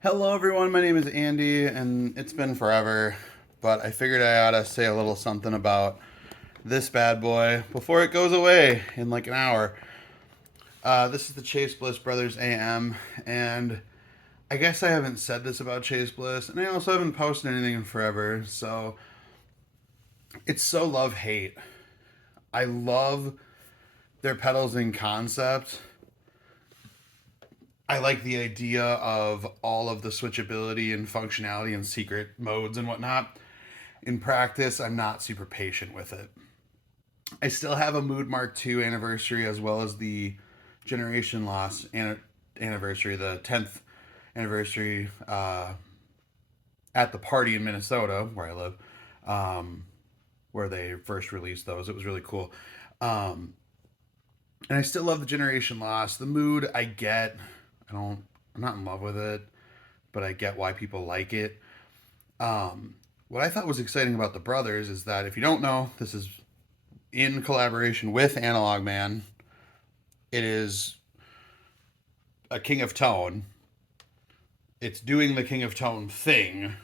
Hello, everyone. My name is Andy, and it's been forever, but I figured I ought to say a little something about this bad boy before it goes away in like an hour. This is the Chase Bliss Brothers AM, and I guess I haven't said this about Chase Bliss, and I also haven't posted anything in forever, so it's so love hate. I love their pedals in concept. I like the idea of all of the switchability and functionality and secret modes and whatnot. In practice, I'm not super patient with it. I still have a Mood Mark II anniversary as well as the Generation Loss anniversary, the 10th anniversary at the party in Minnesota, where I live, where they first released those. It was really cool. And I still love the Generation Loss. The Mood, I get. I'm not in love with it, but I get why people like it. What I thought was exciting about the brothers is that if you don't know, this is in collaboration with Analog Man. It is a King of Tone. It's doing the King of Tone thing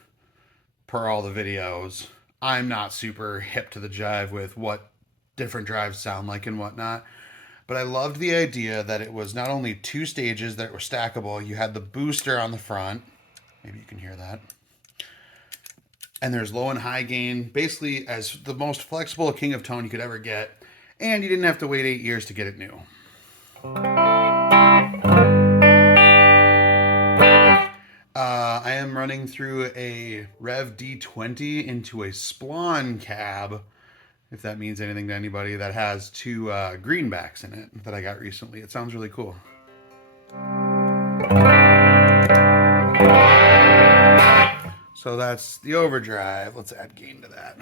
per all the videos. I'm not super hip to the jive with what different drives sound like and whatnot. But I loved the idea that it was not only two stages that were stackable, you had the booster on the front. Maybe you can hear that. And there's low and high gain, basically as the most flexible King of Tone you could ever get. And you didn't have to wait 8 years to get it new. I am running through a Rev D20 into a Splawn cab, if that means anything to anybody, that has two greenbacks in it that I got recently. It sounds really cool. So that's the overdrive. Let's add gain to that.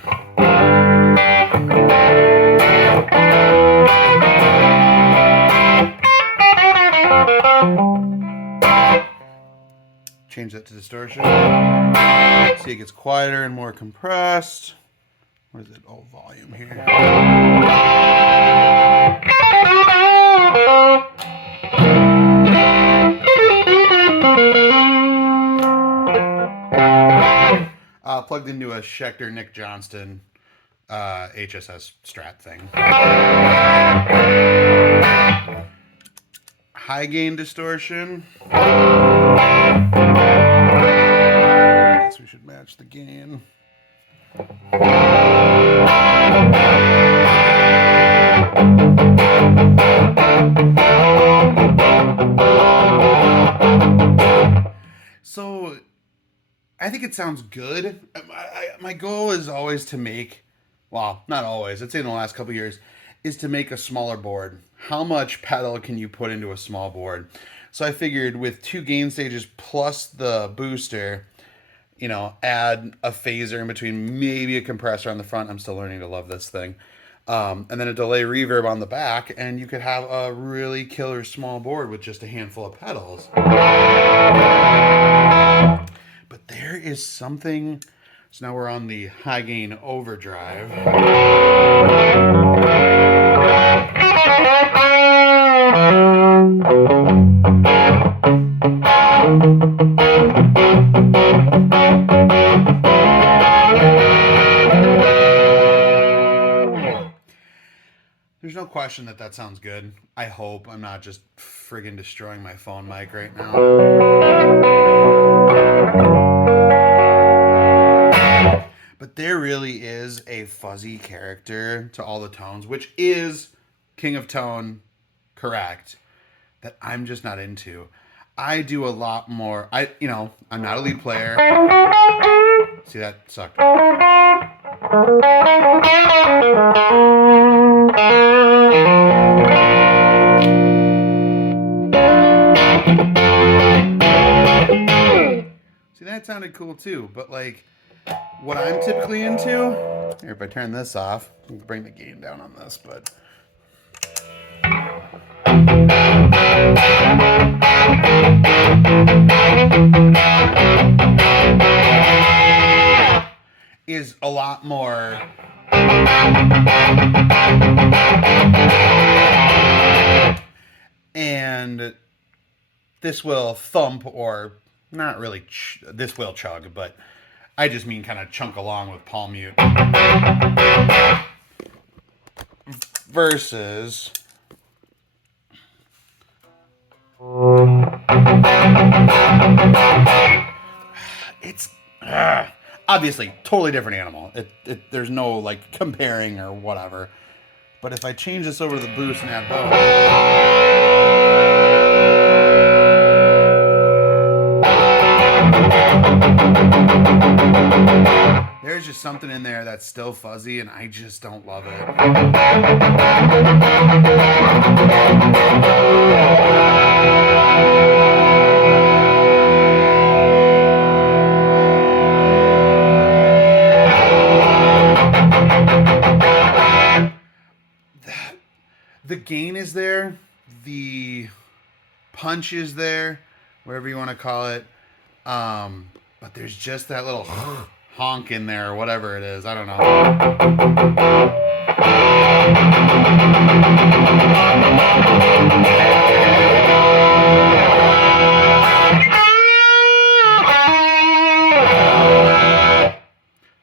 Change that to distortion. See, it gets quieter and more compressed. Where's it? Oh, volume here. Plugged into a Schecter Nick Johnston HSS Strat thing. High gain distortion. I guess we should match the gain. So I think it sounds good. My goal is always to make, well, not always, I'd say in the last couple years, is to make a smaller board. How much pedal can you put into a small board? So I figured with two gain stages plus the booster, add a phaser in between, maybe a compressor on the front. I'm still learning to love this thing. And then a delay reverb on the back, and you could have a really killer small board with just a handful of pedals. But there is something. So now we're on the high gain overdrive. There's no question that sounds good. I hope I'm not just friggin' destroying my phone mic right now. But there really is a fuzzy character to all the tones, which is King of Tone correct, that I'm just not into. I do a lot more. I'm not a lead player. See, that sucked. See, that sounded cool too, but like what I'm typically into, here, if I turn this off, I can bring the gain down on this, but is a lot more and this will thump or not really, this will chug, but I just mean kind of chunk along with palm mute. Versus it's obviously totally different animal. There's no like comparing or whatever. But if I change this over to the boost and add bow, there's just something in there that's still fuzzy, and I just don't love it. The gain is there, the punch is there, whatever you want to call it, but there's just that little honk in there or whatever it is. I don't know.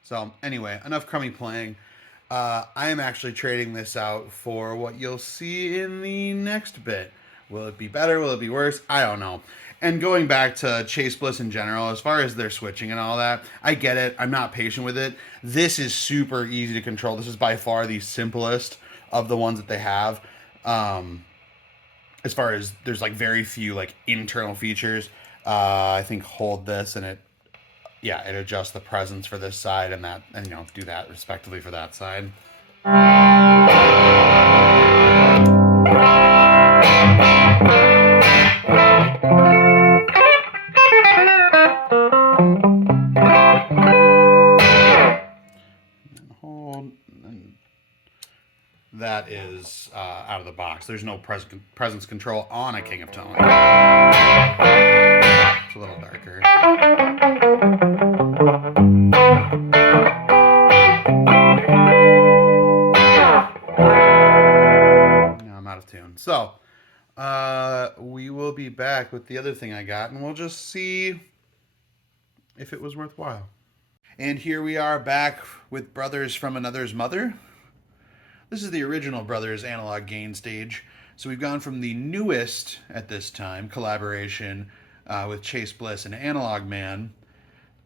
So anyway, enough crummy playing. I am actually trading this out for what you'll see in the next bit. Will it be better? Will it be worse? I don't know. And going back to Chase Bliss in general, as far as their switching and all that, I get it. I'm not patient with it. This is super easy to control. This is by far the simplest of the ones that they have. As far as there's like very few like internal features. I think hold this and it adjusts the presence for this side and that, and do that respectively for that side. And hold, and that is out of the box. There's no presence control on a King of Tone. It's a little darker. Now I'm out of tune. So, we will be back with the other thing I got, and we'll just see if it was worthwhile. And here we are back with Brothers from Another's Mother. This is the original Brothers analog gain stage. So we've gone from the newest, at this time, collaboration with Chase Bliss and Analog Man,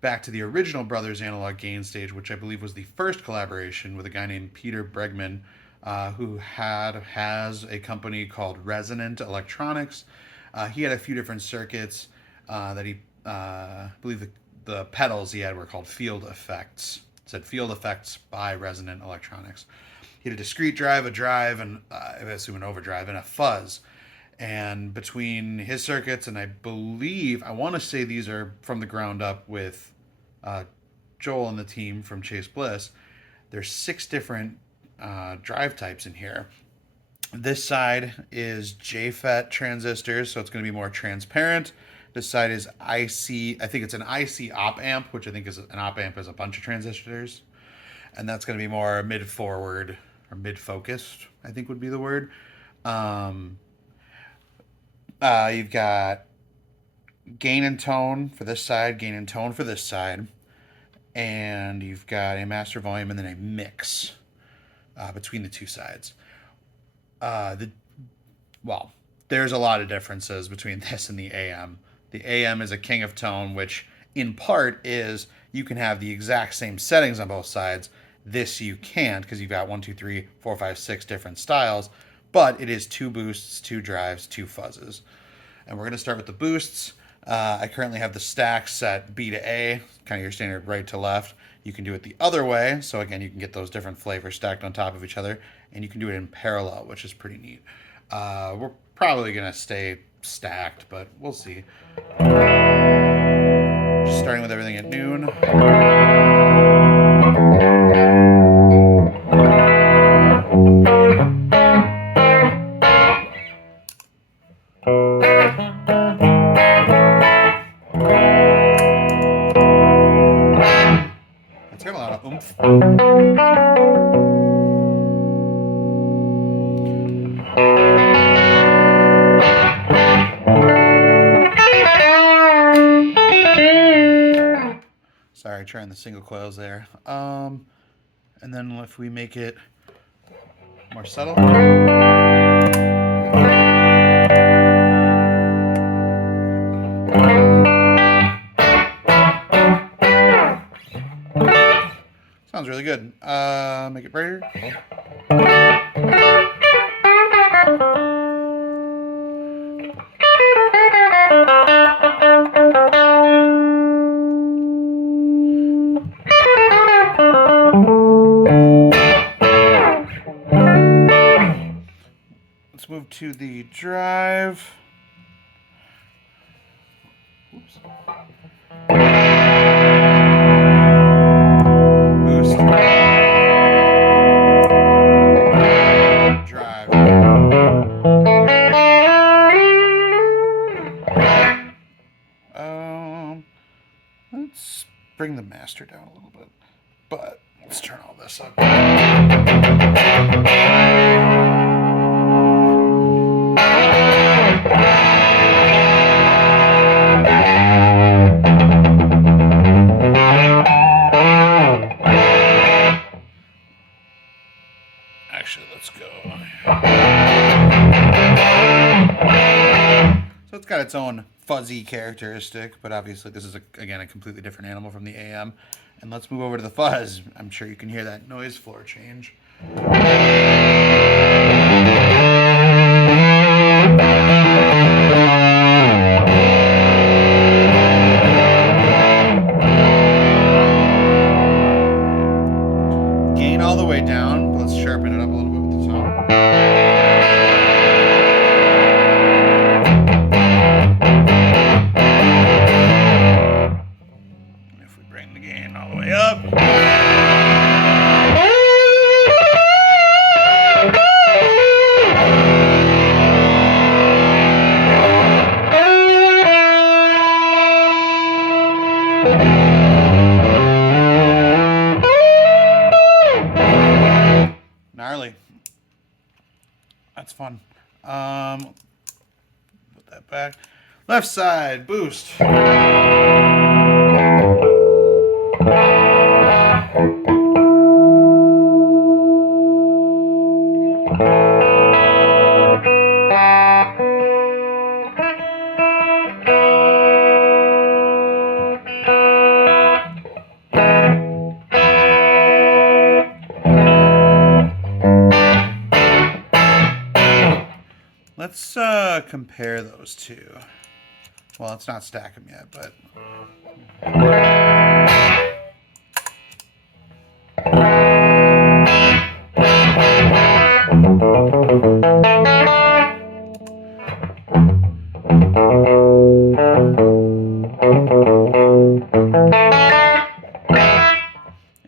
back to the original Brothers analog gain stage, which I believe was the first collaboration with a guy named Peter Bregman, who has a company called Resonant Electronics. He had a few different circuits that he, I believe the pedals he had were called Field Effects. It said Field Effects by Resonant Electronics. He had a discrete drive, a drive, and I assume an overdrive, and a fuzz. And between his circuits, and I want to say these are from the ground up with Joel and the team from Chase Bliss, there's 6 different drive types in here. This side is JFET transistors, so it's going to be more transparent. This side is IC, I think it's an IC op amp, which I think is an op amp is a bunch of transistors. And that's going to be more mid-forward or mid-focused, I think would be the word. You've got gain and tone for this side, gain and tone for this side. And you've got a master volume and then a mix between the two sides. There's a lot of differences between this and the AM. The AM is a king of tone, which in part is you can have the exact same settings on both sides. This you can't because you've got 1, 2, 3, 4, 5, 6 different styles, but it is 2 boosts, 2 drives, 2 fuzzes. And we're going to start with the boosts. I currently have the stack set B to A, kind of your standard right to left. You can do it the other way. So again, you can get those different flavors stacked on top of each other, and you can do it in parallel, which is pretty neat. We're probably going to stay stacked, but we'll see. Just starting with everything at noon. That's got a lot of oomph. Sorry, trying the single coils there. And then if we make it more subtle. Sounds really good. Make it brighter. Let's move to the drive. Oops. Boost. Drive. Let's bring the master down a little bit, but let's turn all this up. Actually, let's go. So it's got its own fuzzy characteristic, but obviously this is, again, a completely different animal from the AM. And let's move over to the fuzz. I'm sure you can hear that noise floor change. Gain all the way down, but let's sharpen it up a little bit with the tone. If we bring the gain all the way up. Gnarly. That's fun. Put that back. Left side, boost. Let's compare those two. Well, let's not stack them yet, but...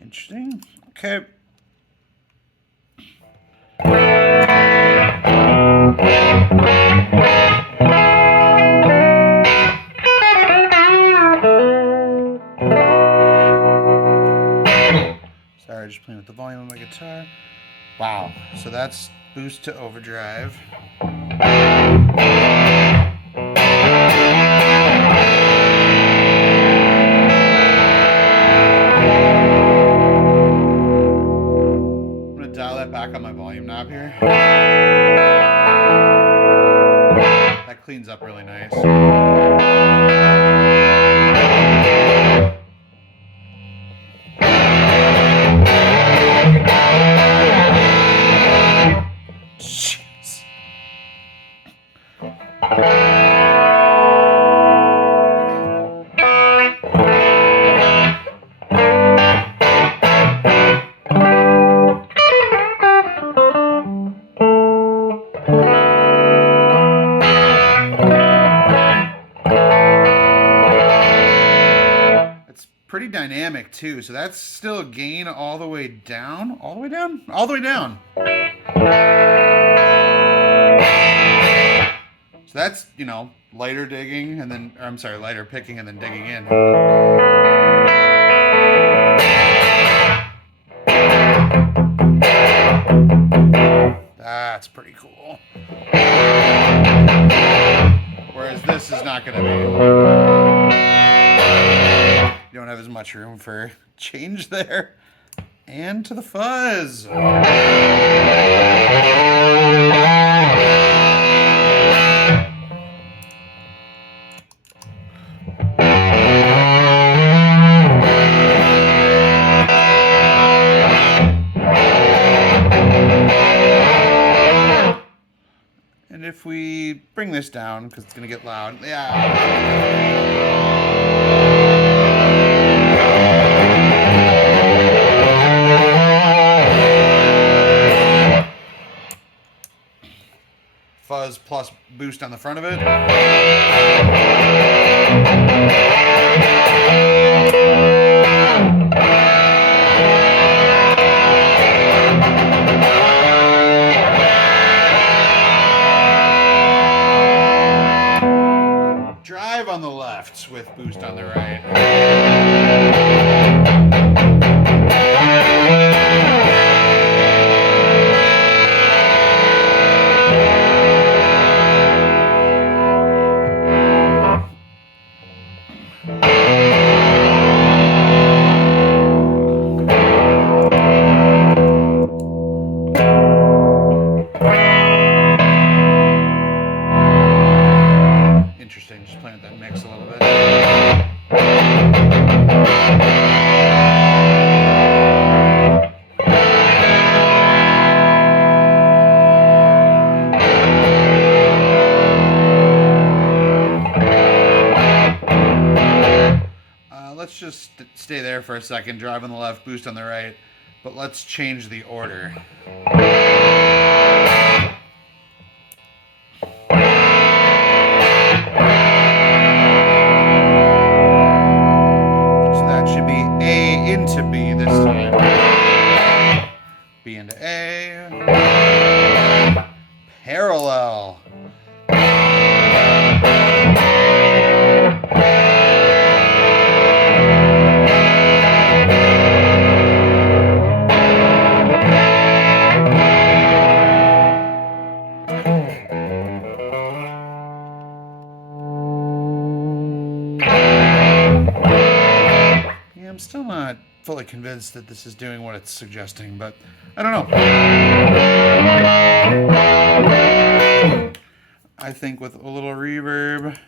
Interesting. Okay. Sorry, just playing with the volume of my guitar. Wow, so that's boost to overdrive. I'm gonna dial that back on my volume knob here. That cleans up really nice. Jeez. Pretty dynamic too, so that's still gain all the way down, all the way down, all the way down. So that's, you know, lighter digging and then, or I'm sorry, lighter picking and then digging in. That's pretty cool. Whereas this is not going to be. You know don't have as much room for change there. And to the fuzz. And if we bring this down, because it's going to get loud, fuzz plus boost on the front of it. Drive on the left with boost on the right. Interesting, just playing with that mix a little bit. Let's just stay there for a second, drive on the left, boost on the right, but let's change the order. A into B this time. B into A. Parallel. I'm still not fully convinced that this is doing what it's suggesting, but I don't know. I think with a little reverb.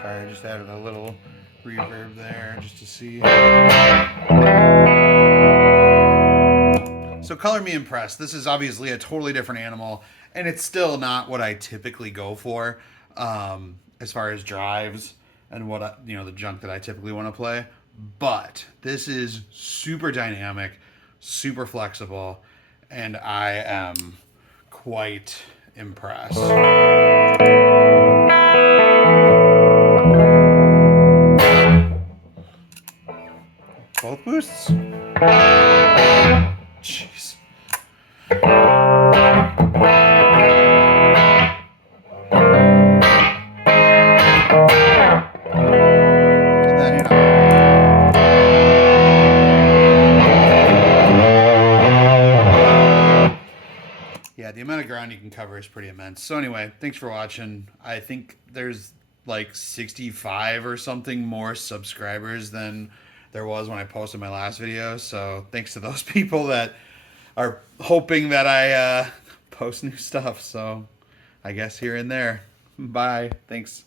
Sorry, I just added a little reverb there just to see. So color me impressed. This is obviously a totally different animal, and it's still not what I typically go for as far as drives and what the junk that I typically want to play. But this is super dynamic, super flexible, and I am quite impressed. Both boosts? Jeez. And then, yeah, the amount of ground you can cover is pretty immense. So anyway, thanks for watching. I think there's like 65 or something more subscribers than there was when I posted my last video. So thanks to those people that are hoping that I post new stuff. So I guess here and there. Bye. Thanks.